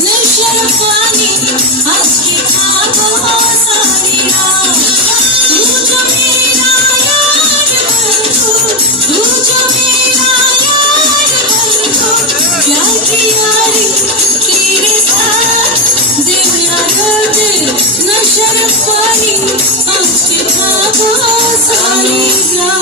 नशर पानी हंस के खाबो सारिया तू जो मेरा यार बंधु तू जो मेरा यार बंधु प्यार की यारी तेरे साथ दिया दर्द नशर पानी हंस के खाबो सारिया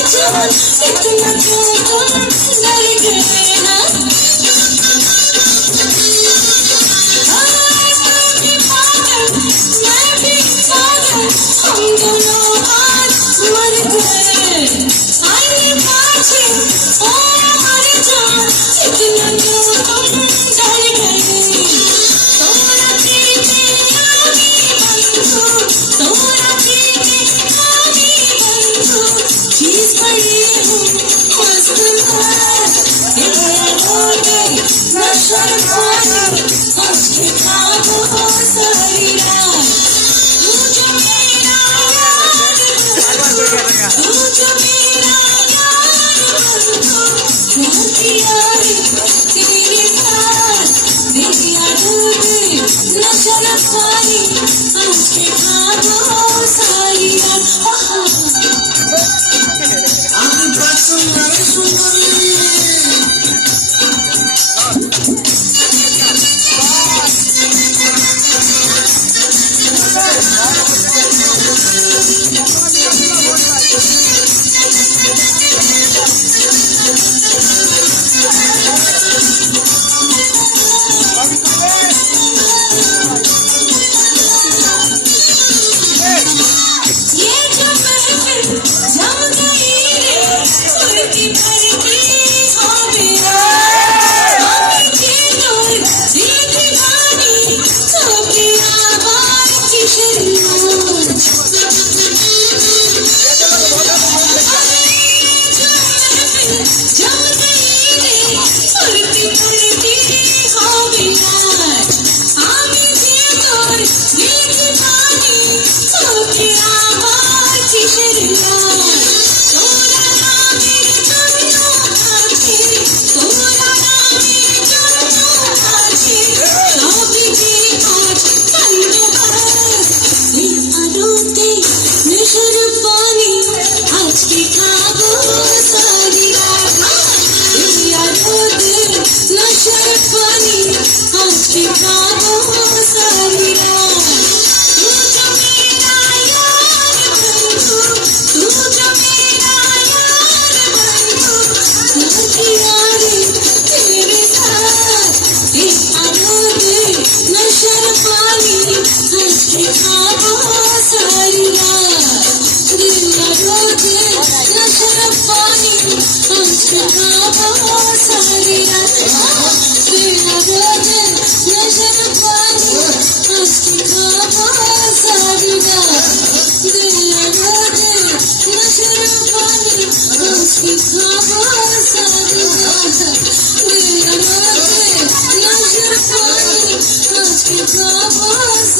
इतना क्यों तुम डर गए ना मैं भी पागल हम दोनों आज मर गए आए पाछे ओ हमारी जान इतना क्यों तुम डर गए तोरा पीछे आगे बंधु तोरा पीछे आगे बंधु चीज पड़ी हूँ मस्त नशर पानी हंस के खाबो सारी रात तू जो मेरा यार तू जो मेरा यार बंधु प्यार की यारी तेरे साथ दिया दूध नशर पानी हंस के खाबो सारी रात Come on,